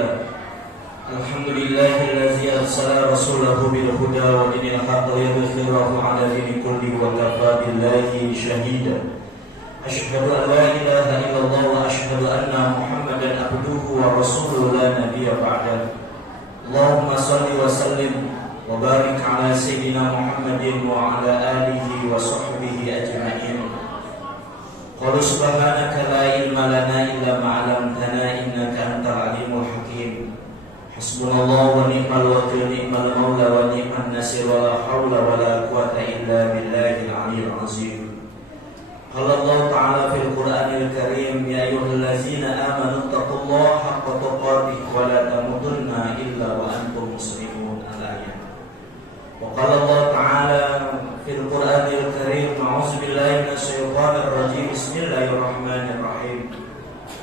لله الحمد لله الذي أرسل رسوله بالهدى ودين الحق ليظهره على دين كله وكفى بالله شهيدا أشهد أن لا إله إلا الله وأشهد أن محمدا عبده ورسوله لا نبي بعده اللهم صل وسلم وبارك على سيدنا محمد وعلى آله وصحبه أجمعين قل سبحانك لا علم لنا إلا ما علمتنا إنك أنت العليم الحكيم حسبنا الله ونعم الوكيل نعم المولى ونعم النصير ولا حول ولا قوة إلا بالله العلي العظيم قال الله تعالى في القرآن الكريم يا أيها الذين آمنوا اتقوا الله حق تقاته ولا تموتن إلا وأنتم مسلمون الآية وقال الله تعالى في القرآن الكريم أعوذ بالله من الشيطان الرجيم بسم الله الرحمن الرحيم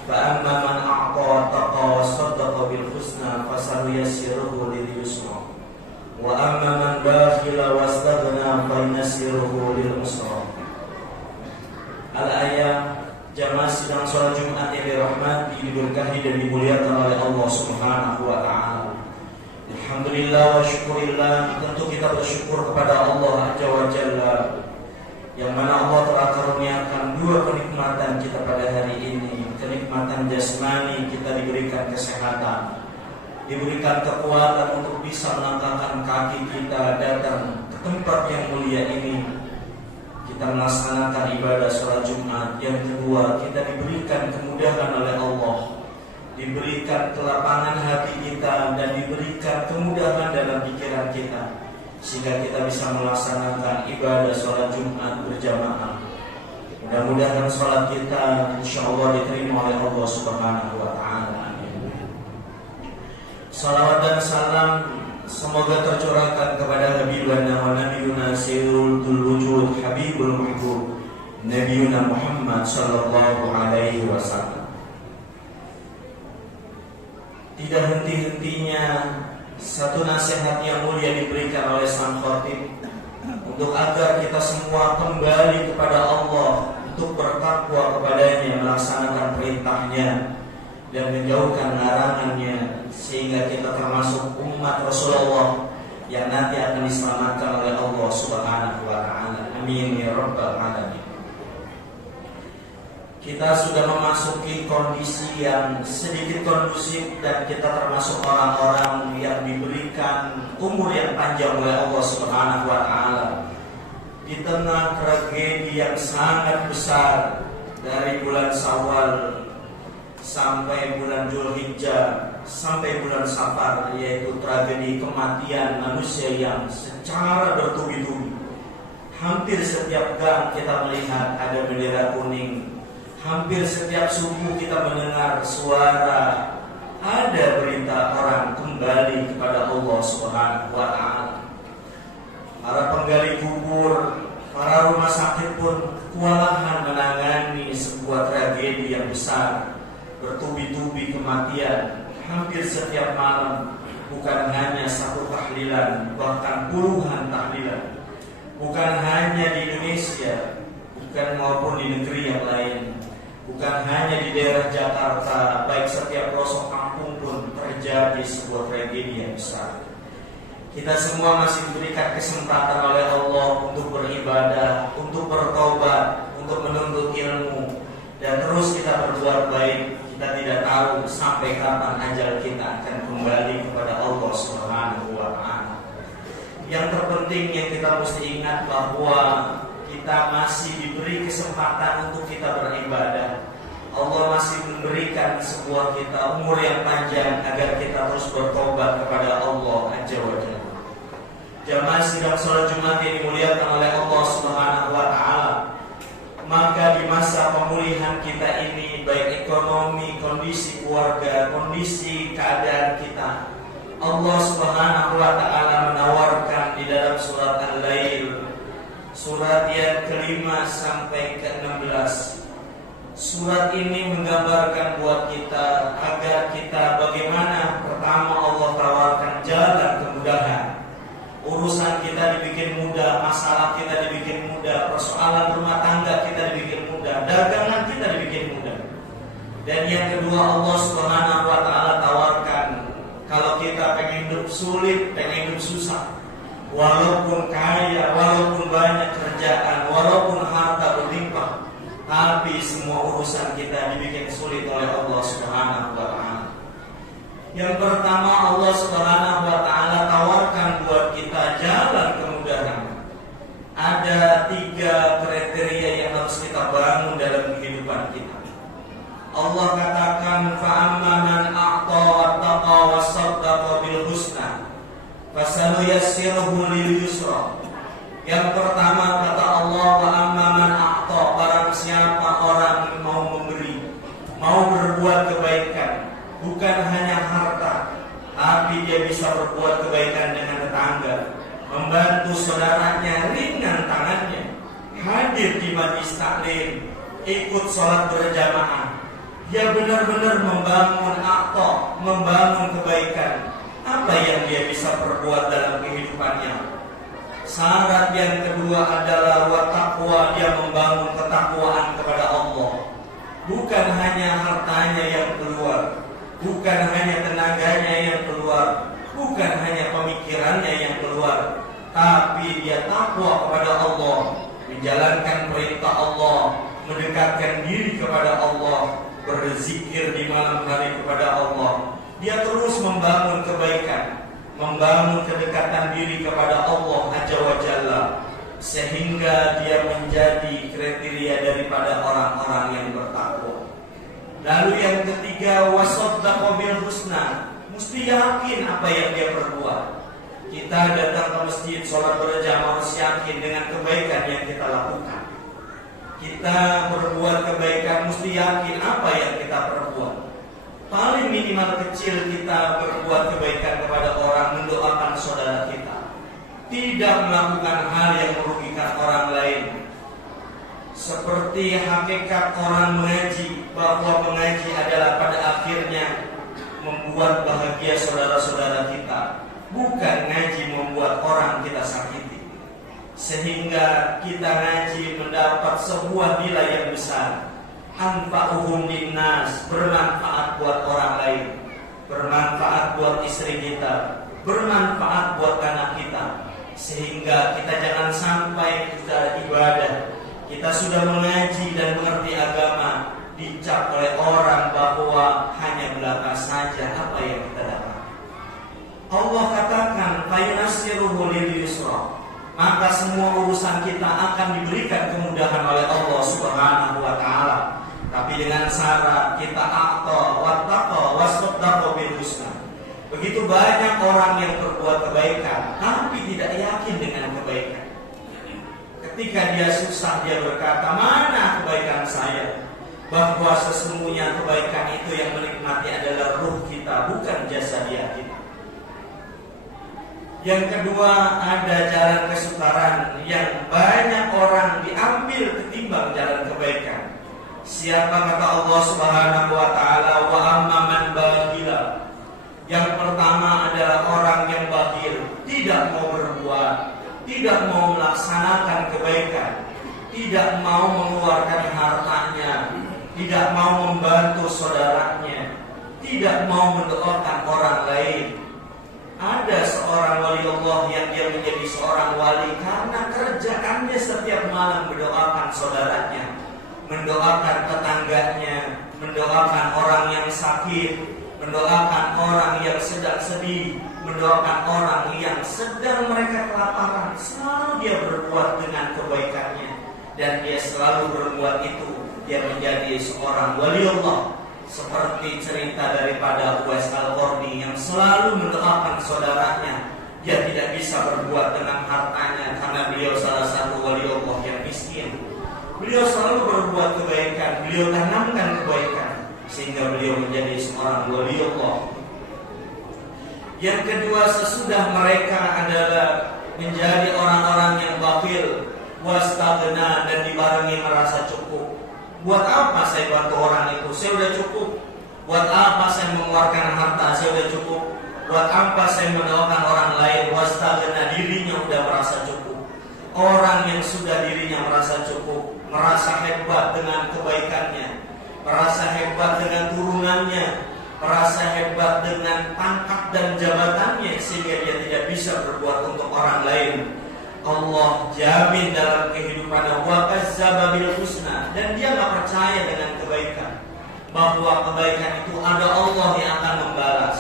فأما من أعطى واتقى وصدق بالحسنى فسنيسره لليسرى وأما من بخل واستغنى فسنيسره للعسرى. Al-ayat jamaah sidang sholat Jumat yang dirahmati, diberkahi dan dimuliakan oleh Allah Subhanahu wa taala. Alhamdulillah wa syukurillah, tentu kita bersyukur kepada Allah Azza wa Jalla yang mana Allah telah karuniakan dua kenikmatan kita pada hari ini. Kenikmatan jasmani, kita diberikan kesehatan, diberikan kekuatan untuk bisa melangkahkan kaki kita datang ke tempat yang mulia ini. Kita melaksanakan ibadah sholat Jumat. Yang kedua, kita diberikan kemudahan oleh Allah, diberikan kelapangan hati kita dan diberikan kemudahan dalam pikiran kita, sehingga kita bisa melaksanakan ibadah sholat Jumat berjamaah. Mudah-mudahan sholat kita insyaallah diterima oleh Allah Subhanahu wa taala. Amin. Salawat dan salam semoga tercurahkan kepada Habibana wa Nabiyuna Sayyidul Wujud Habibul Mahbub Nabiyuna Muhammad sallallahu alaihi wasallam. Tidak henti-hentinya satu nasihat yang mulia diberikan oleh sang khatib untuk agar kita semua kembali kepada Allah, untuk bertakwa kepadanya, melaksanakan perintahnya dan menjauhkan larangannya, sehingga kita termasuk umat Rasulullah yang nanti akan diselamatkan oleh Allah Subhanahu wa taala. Amin ya rabbal alamin. Kita sudah memasuki kondisi yang sedikit kondusif dan kita termasuk orang-orang yang diberikan umur yang panjang oleh Allah Subhanahu wa taala. Di tengah tragedi yang sangat besar dari bulan Syawal sampai bulan Dzulhijjah sampai bulan Safar, yaitu tragedi kematian manusia yang secara bertubi-tubi. Hampir setiap gang kita melihat ada bendera kuning. Hampir setiap subuh kita mendengar suara ada berita orang kembali kepada Allah Subhanahu wa taala. Para penggali kubur, para rumah sakit pun kewalahan menangani sebuah tragedi yang besar. Bertubi-tubi kematian hampir setiap malam, bukan hanya satu tahlilan, bahkan puluhan tahlilan. Bukan hanya di Indonesia, bukan maupun di negeri yang lain, bukan hanya di daerah Jakarta, baik setiap pelosok kampung pun terjadi sebuah tragedi yang besar. Kita semua masih diberikan kesempatan oleh Allah untuk beribadah, untuk bertobat, untuk menuntut ilmu, dan terus kita berbuat baik. Kita tidak tahu sampai kapan ajal kita akan kembali kepada Allah Subhanahu wa taala. Yang terpenting yang kita mesti ingat bahwa kita masih diberi kesempatan untuk kita beribadah. Allah masih memberikan sebuah kita umur yang panjang agar kita terus bertobat kepada Allah Azza wa Jalla. Jamaah sidang sholat Jumat yang dimuliakan oleh Allah Subhanahu wa taala. Maka di masa pemulihan kita ini, baik ekonomi, kondisi keluarga, kondisi keadaan kita, Allah Subhanahu wa taala menawarkan di dalam surat Al-Lail, surat yang ke-5 sampai ke-16. Surat ini menggambarkan buat kita agar kita bagaimana pertama Allah tawarkan jalan kemudahan. Urusan kita dibikin mudah, masalah kita dibikin mudah, persoalan rumah tangga kita dibikin mudah, dagangan kita dibikin mudah. Dan yang kedua, Allah Subhanahu wa taala tawarkan walaupun kaya, walaupun banyak kerjaan, walaupun harta berlimpah, tapi semua urusan kita dibikin sulit oleh Allah Subhanahu wa Ta'ala. Yang pertama, Allah Subhanahu wa Ta'ala tawarkan buat kita jalan kemudahan. Ada 3 kriteria yang harus kita bangun dalam kehidupan kita. Allah katakan, fa'amma man a'ta wattaqa wasaddaqa bil husna fasanuyassiruhu lil yusra. Yang pertama kata Allah, wa'amma man a'ta, barang siapa orang mau memberi, mau berbuat kebaikan, bukan hanya harta, tapi dia bisa berbuat kebaikan dengan tetangga, membantu saudaranya, ringan tangannya, hadir di majlis taklim, ikut sholat berjamaah. Dia benar-benar membangun akto, membangun kebaikan. Apa yang dia bisa perbuat dalam kehidupannya? Syarat yang kedua adalah wattaqwa, dia membangun ketakwaan kepada Allah. Bukan hanya hartanya yang keluar, bukan hanya tenaganya yang keluar, bukan hanya pemikirannya yang keluar, tapi dia takwa kepada Allah, menjalankan perintah Allah, mendekatkan diri kepada Allah, berzikir di malam hari kepada Allah. Dia terus membangun kebaikan, membangun kedekatan diri kepada Allah Azza wa Jalla, sehingga dia menjadi kriteria daripada orang-orang yang bertakwa. Lalu yang ketiga, wasaddaqa bil husna, mesti yakin apa yang dia perbuat. Kita datang ke masjid, sholat berjamaah, harus yakin dengan kebaikan yang kita lakukan. Kita berbuat kebaikan, mesti yakin apa yang kita perbuat. Paling minimal kecil kita berbuat kebaikan kepada orang, mendoakan saudara kita, tidak melakukan hal yang merugikan orang lain. Seperti hakikat orang mengaji, bahwa mengaji adalah pada akhirnya membuat bahagia saudara-saudara kita, bukan ngaji membuat orang kita sakiti. Sehingga kita ngaji mendapat sebuah nilai yang besar, anfa'uhum linnas, bermanfaat buat orang lain, bermanfaat buat istri kita, bermanfaat buat anak kita. Sehingga kita jangan sampai kita ibadah, kita sudah mengaji dan mengerti agama, dicap oleh orang bahwa hanya belaka saja apa yang kita dapat. Allah katakan, fayunassiruhu lil yusra, maka semua urusan kita akan diberikan kemudahan oleh Allah Subhanahu wa Ta'ala. Tapi dengan syarat kita aqta wattaqa wasaddaqa bil husna. Begitu banyak orang yang berbuat kebaikan tapi tidak yakin dengan kebaikan. Ketika dia susah, dia berkata, mana kebaikan saya? Bahwa sesungguhnya kebaikan itu yang menikmati adalah ruh kita, bukan jasadiah kita. Yang kedua, ada jalan kesukaran yang banyak orang diambil ketimbang jalan kebaikan. Siapa kata Allah Subhanahu wa Ta'ala, wa amma man baghila. Yang pertama adalah orang yang bakhil, tidak mau berbuat, tidak mau melaksanakan kebaikan, tidak mau mengeluarkan hartanya, tidak mau membantu saudaranya, tidak mau mendoakan orang lain. Ada seorang wali Allah yang dia menjadi seorang wali karena kerjaannya setiap malam mendoakan saudaranya, mendoakan tetangganya, mendoakan orang yang sakit, mendoakan orang yang sedang sedih, mendoakan orang yang sedang mereka kelaparan. Selalu dia berbuat dengan kebaikannya, dan dia selalu berbuat itu. Dia menjadi seorang wali Allah. Seperti cerita daripada Uwais Al-Qarni yang selalu mendoakan saudaranya. Dia tidak bisa berbuat dengan hartanya karena beliau salah satu wali Allah yang miskin. Beliau selalu berbuat kebaikan, beliau tanamkan kebaikan, sehingga beliau menjadi seorang wali Allah. Yang kedua, sesudah mereka adalah menjadi orang-orang yang bakhil, wastaghna, dan dibarengi merasa cukup. Buat apa saya bantu orang itu? Saya udah cukup. Buat apa saya mengeluarkan harta? Saya udah cukup. Buat apa saya mendoakan orang lain? Wastaghna, dirinya udah merasa cukup. Orang yang sudah dirinya merasa cukup, merasa hebat dengan kebaikannya, merasa hebat dengan turunannya, merasa hebat dengan pangkat dan jabatannya sehingga dia tidak bisa berbuat untuk orang lain. Allah jamin dalam kehidupannya wa kazzaba bil husna, dan dia nggak percaya dengan kebaikan, bahwa kebaikan itu ada Allah yang akan membalas,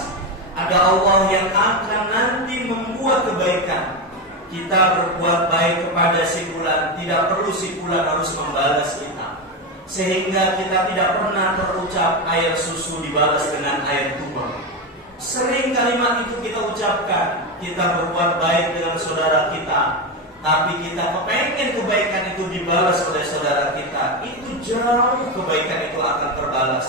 ada Allah yang akan nanti membuat kebaikan. Kita berbuat baik kepada si fulan, tidak perlu si fulan harus membalas kita, sehingga kita tidak pernah terucap air susu dibalas dengan air tuba. Sering kalimat itu kita ucapkan, kita berbuat baik dengan saudara kita, tapi kita kepengen kebaikan itu dibalas oleh saudara kita. Itu jauh kebaikan itu akan terbalas.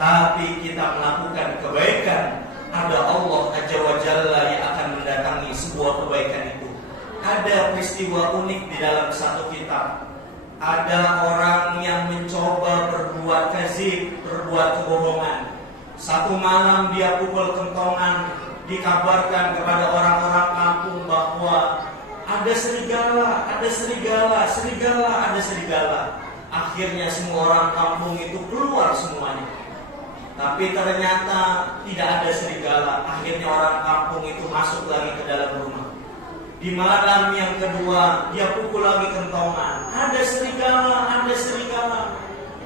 Tapi kita melakukan kebaikan, ada Allah Azza wa Jalla yang akan mendatangi sebuah kebaikan itu. Ada peristiwa unik di dalam satu kitab. Ada orang yang mencoba berbuat kazib, berbuat kebohongan. Satu malam dia pukul kentongan, dikabarkan kepada orang-orang kampung bahwa ada serigala, ada serigala, ada serigala. Akhirnya semua orang kampung itu keluar semuanya. Tapi ternyata tidak ada serigala. Akhirnya orang kampung itu masuk lagi ke dalam rumah. Di malam yang kedua dia pukul lagi kentongan, ada serigala, ada serigala.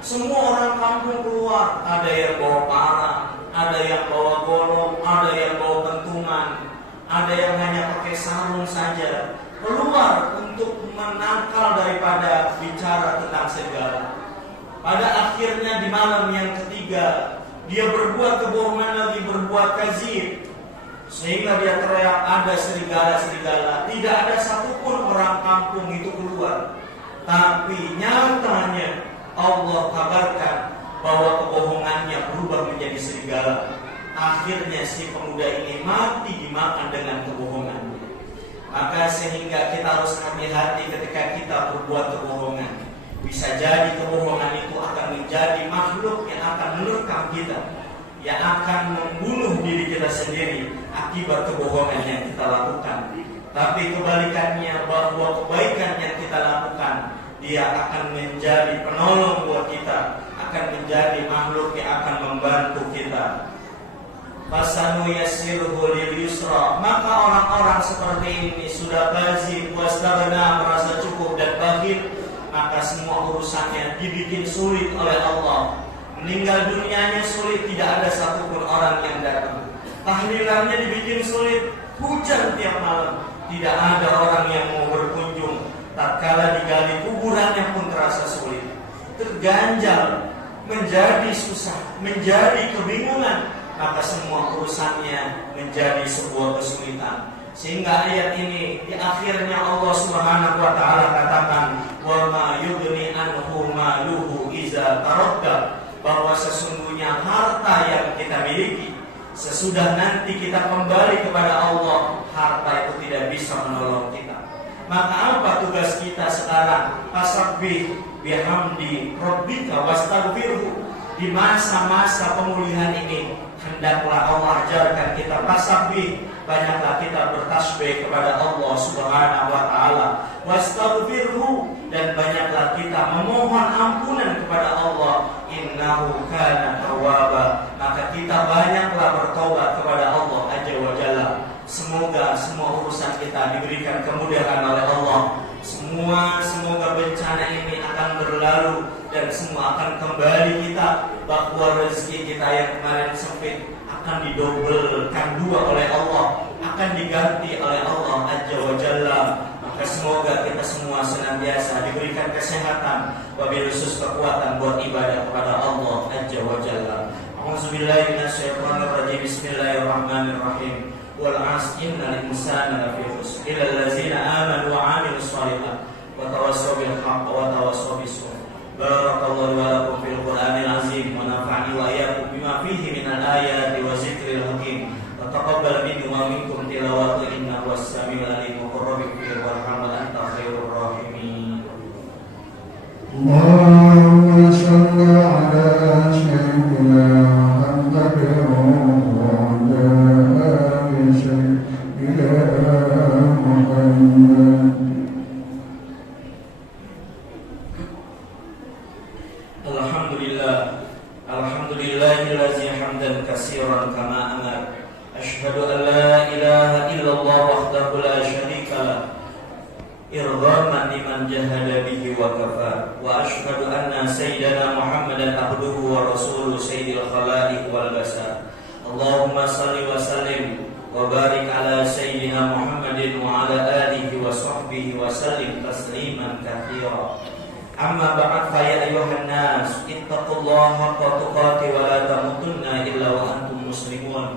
Semua orang kampung keluar. Ada yang bawa parang, ada yang bawa golok, ada yang bawa pentungan, ada yang hanya pakai sarung saja, keluar untuk menangkal daripada bicara tentang serigala. Pada akhirnya di malam yang ketiga dia berbuat kebohongan lagi, berbuat kazib, sehingga dia teriak ada serigala. Tidak ada satupun orang kampung itu keluar. Tapi nyatanya Allah kabarkan bahwa kebohongannya berubah menjadi serigala. Akhirnya si pemuda ini mati dimakan dengan kebohongannya. Maka sehingga kita harus hati-hati ketika kita berbuat kebohongan. Bisa jadi kebohongan itu akan menjadi makhluk yang akan menerkam kita, yang akan membunuh diri kita sendiri akibat kebohongan yang kita lakukan. Tapi kebalikannya, bahwa kebaikan yang kita lakukan, dia akan menjadi penolong buat kita, akan menjadi makhluk yang akan membantu kita. Fasanu yassiruhu lil yusra. Maka orang-orang seperti ini sudah bazir, wastaghna, merasa cukup dan bakhil, maka semua urusannya dibikin sulit oleh Allah. Meninggal dunianya sulit, tidak ada satupun orang yang datang. Tahlilannya dibikin sulit, hujan tiap malam, tidak ada orang yang mau berkunjung. Tatkala digali kuburannya pun terasa sulit, terganjal, menjadi susah, menjadi kebingungan. Maka semua urusannya menjadi sebuah kesulitan. Sehingga ayat ini di akhirnya Allah Subhanahu wa taala katakan, wa ma yughni anhu maluhu iza taradda, bahwa sesungguhnya harta yang kita miliki sesudah nanti kita kembali kepada Allah, harta itu tidak bisa menolong kita. Maka apa tugas kita sekarang? Fasabbih bihamdi rabbika wastaghfirhu. Di masa-masa pemulihan ini hendaklah Allah ajarkan kita fasabbih, banyaklah kita bertasbih kepada Allah Subhanahu wa taala, wastaghfirhu, dan banyaklah kita memohon ampunan kepada Allah, innahu kana tawwaba. Maka kita banyaklah bertobat kepada Allah Azza wa Jalla. Semoga semua urusan kita diberikan kemudahan oleh Allah. Semoga bencana ini akan berlalu dan semua akan kembali kita, bahwa rezeki kita yang kemarin sempit akan didobelkan dua oleh Allah, akan diganti oleh Allah Azza wa Jalla. Maka semoga kita semua senantiasa diberikan kesehatan, wabil khusus kekuatan buat ibadah kepada Allah Azza wa Jalla. A'udzubillahi minasyaitonir rajim. Bismillahirrahmanirrahim. Wal 'asri innal insana lafi khusr illa allazina amanu wa 'amilus shalihat wa tawassaw bil haqq wa tawassaw bis sabr. Barakallahu wa lakum fil Qur'anil azim wa nafa'ani wa iyyakum bima fihi minal ayati wa zikril hakim. Wa taqabbal minni wa minkum tilawatu innahu was-sami'ul 'alim. Wa qur rabbi fil warham wa anta khairur rahimin. Allahumma shalli ala sayyidina Muhammadin wa ala ali sayyidina Muhammad. Alhamdulillahillazi hamdan katsiran أشهد أن لا إله إلا الله وحده لا شريك له إرغاما لمن جهد به وكفى وأشهد أن سيدنا محمدا عبده ورسوله سيد الخلائق والبشر اللهم صل وسلم وبارك على سيدنا محمد وعلى آله وصحبه وسلم تسليما كثيرا أما بعد فيا أيها الناس اتقوا الله حق تقاته ولا تموتن إلا وأنتم مسلمون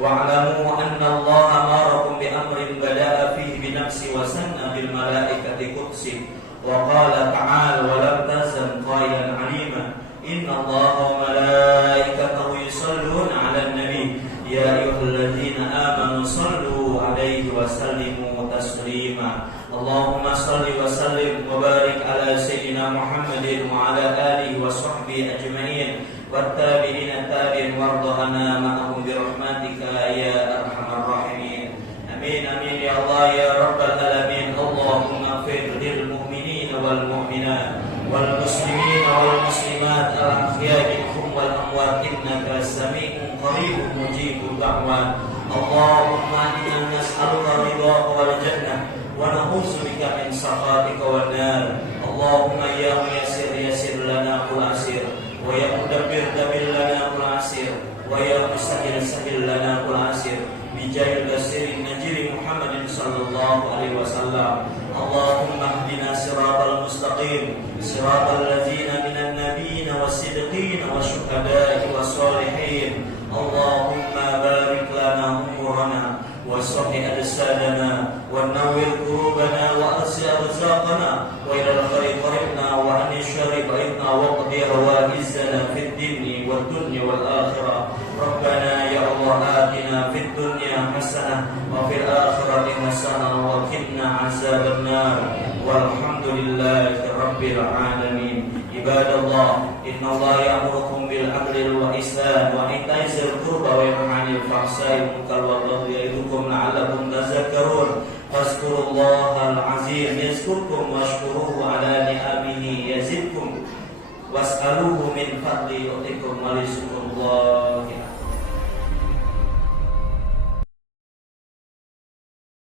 واعلموا أن الله أمركم بأمر بدأ فيه بنفسه وسن بالملائكة قدسه وقال تعالى ولم تزل قائلا عليما إن الله وملائكته يصلون على النبي يا أيها الذين آمنوا صلوا عليه وسلموا تسليما اللهم صل وسلم وبارك على سيدنا محمد وعلى آله وصحبه أجمعين والتابعين التابعين وارض عنا معهم برحمتك يا أرحم الراحمين آمين آمين يا الله يا رب العالمين اللهم اغفر للمؤمنين والمؤمنات والمسلمين والمسلمات الأحياء منهم والأموات إنك سميع قريب مجيب الدعوات اللهم إنا نسألك رضاك والجنة ونعوذ بك من سخطك والنار اللهم يا ميسر يسر لنا كل عسير ويا مدبر دبر لنا كل عسير ويا مسهل سهل لنا كل عسير بجاه البشير النجير محمد صلى الله عليه وسلم اللهم اهدنا صراط المستقيم صراط الذين من النبيين والصديقين والشهداء والصالحين اللهم بارك لنا أمورنا وصحح أجسادنا ونور قلوبنا وأسع رزاقنا وإلى الخير قربنا وعن الشر بعدنا واقضي هوائجنا في الدين والدنيا والآخرة ربنا يا الله آتنا في الدنيا حسنة وفي الآخرة حسنة وقنا عذاب النار والحمد لله رب العالمين عباد الله إن الله يأمركم بالعدل والإحسان وإيتاء ذي القربى وينهى عن الفحشاء والمنكر والبغي يعظكم لعلكم تذكرون فاذكروا الله العظيم يذكركم واشكروه على نعمه يزدكم واسألوه من فضله يؤتكم ولذكر الله